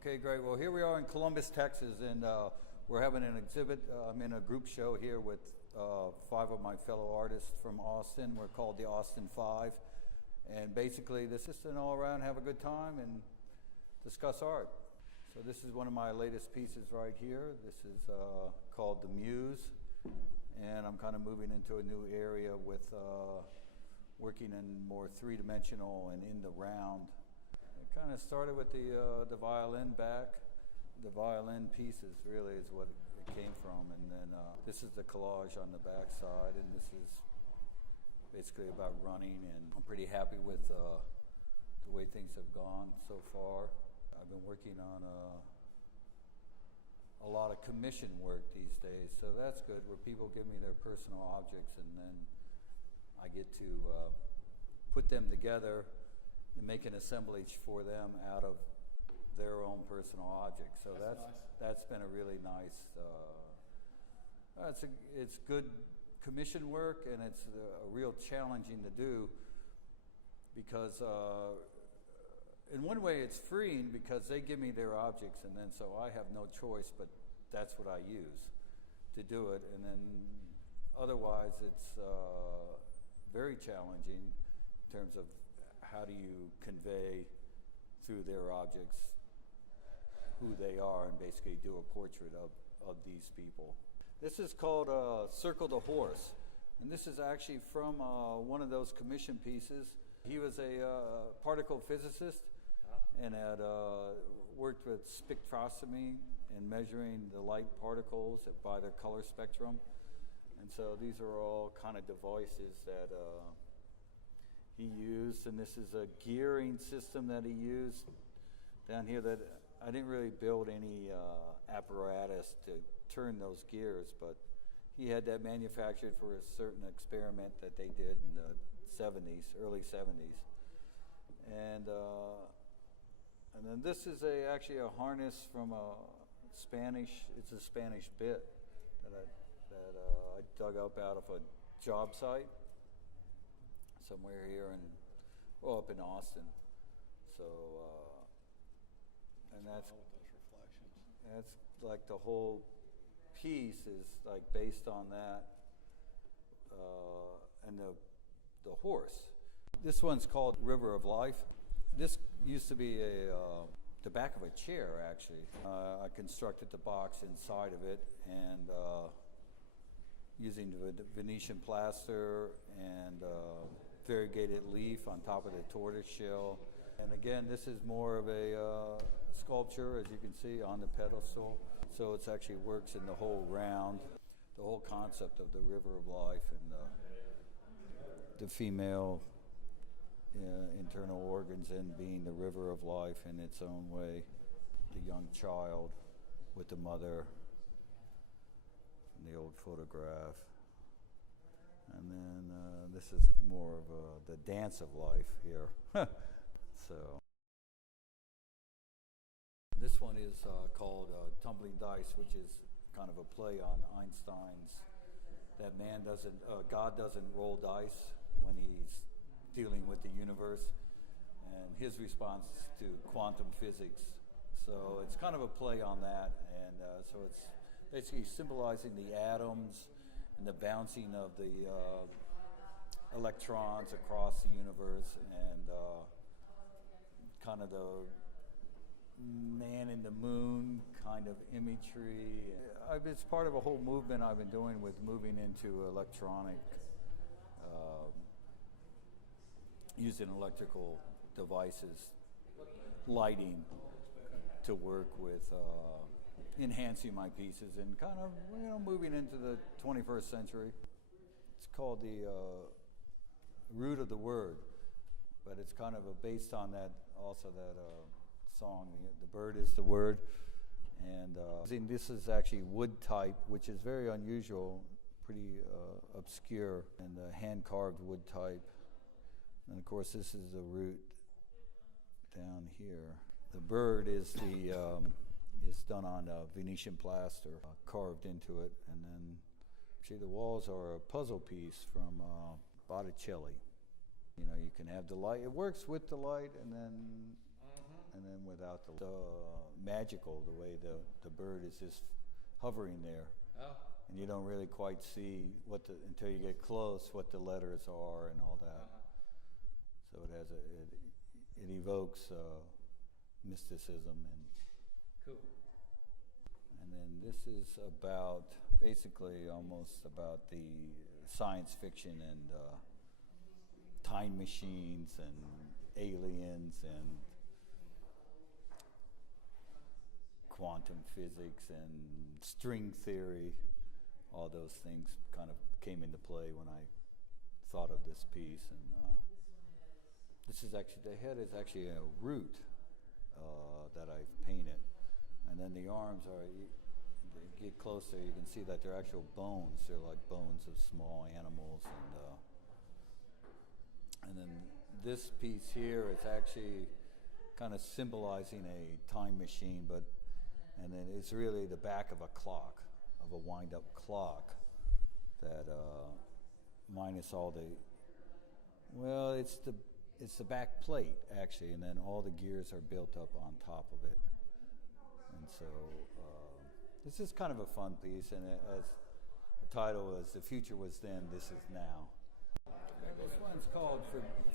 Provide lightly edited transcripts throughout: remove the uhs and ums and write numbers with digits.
Okay, great. Well, here we are in Columbus, Texas, and we're having an exhibit. I'm in a group show here with 5 of my fellow artists from Austin. We're called the Austin 5. And basically, this is an all-around have a good time and discuss art. So this is one of my latest pieces right here. This is called The Muse. And I'm kind of moving into a new area with working in more three-dimensional and in the round. It kind of started with the violin back. The violin pieces really is what it came from. And then this is the collage on the back side, and this is basically about running, and I'm pretty happy with the way things have gone so far. I've been working on a lot of commission work these days, so that's good, where people give me their personal objects and then I get to put them together and make an assemblage for them out of their own personal objects. So that's been a really nice, it's good commission work, and it's a real challenging to do because in one way it's freeing because they give me their objects, and then so I have no choice, but that's what I use to do it. And then otherwise it's very challenging in terms of how do you convey through their objects who they are and basically do a portrait of these people. This is called Circle the Horse, and this is actually from one of those commission pieces. He was a particle physicist and had worked with spectroscopy and measuring the light particles by their color spectrum. And so these are all kind of devices that he used, and this is a gearing system that he used down here that I didn't really build any apparatus to turn those gears, but he had that manufactured for a certain experiment that they did in the 70s, early 70s. And then this is actually a harness from it's a Spanish bit that I dug up out of a job site somewhere here up in Austin. So, and that's like the whole piece is like based on that, and the horse. This one's called River of Life. This used to be the back of a chair, actually. I constructed the box inside of it, and using the Venetian plaster and variegated leaf on top of the tortoise shell. And again, this is more of a sculpture, as you can see, on the pedestal. So it actually works in the whole round, the whole concept of the River of Life and the female internal organs and being the river of life in its own way, the young child with the mother in the old photograph. And then this is more of the dance of life here. So this one is called Tumbling Dice, which is kind of a play on Einstein's that God doesn't roll dice when he's dealing with the universe, and his response to quantum physics. So it's kind of a play on that, and so it's basically symbolizing the atoms and the bouncing of the electrons across the universe, and kind of the man in the moon kind of imagery. It's part of a whole movement I've been doing with moving into electronic, using electrical devices, lighting to work with enhancing my pieces and kind of moving into the 21st century. It's called the Root of the Word, but it's kind of based on that song, The Bird is the Word. And this is actually wood type, which is very unusual, pretty obscure, and hand-carved wood type. And of course, this is the root down here. The bird is done on Venetian plaster, carved into it, and then actually the walls are a puzzle piece from Botticelli. You can have the light. It works with the light, and then and then without the magical, the way the bird is just hovering there. Oh. And you don't really quite see until you get close what the letters are and all that. So it evokes mysticism and cool. And then this is basically almost about the science fiction and time machines and aliens and quantum physics and string theory. All those things kind of came into play when I thought of this piece. And this is actually, the head is actually a root that I've painted. And then the arms they get closer, you can see that they're actual bones. They're like bones of small animals. And then this piece here is actually kind of symbolizing a time machine, and then it's really the back of a clock, of a wind-up clock that minus all it's the back plate actually, and then all the gears are built up on top of it. And so this is kind of a fun piece, and as the title was, "The future was then, this is now." This one's called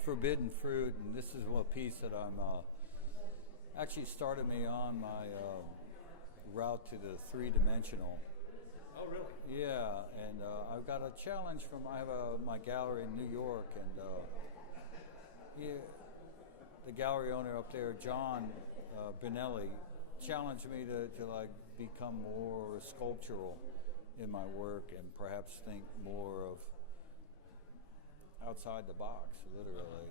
Forbidden Fruit, and this is a piece that I'm actually started me on my route to the three-dimensional. Oh, really? Yeah, and I've got a challenge I have my gallery in New York, and the gallery owner up there, John Benelli, challenged me to like become more sculptural in my work and perhaps think more of outside the box, literally,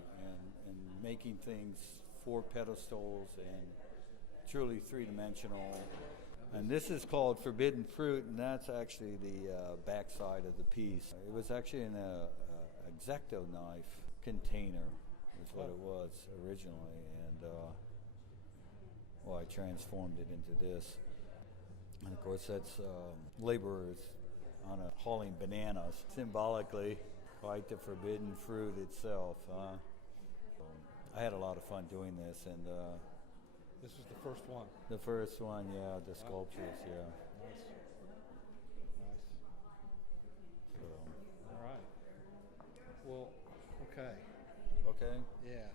and making things 4 pedestals and truly three-dimensional. And this is called Forbidden Fruit, and that's actually the backside of the piece. It was actually in a X-Acto knife container, is what it was originally, and I transformed it into this. And of course, that's laborers on hauling bananas, symbolically, quite the forbidden fruit itself. I had a lot of fun doing this, and this was the first one. The first one, yeah, the sculptures, yeah. Nice. So. All right. Well, okay. Okay. Yeah.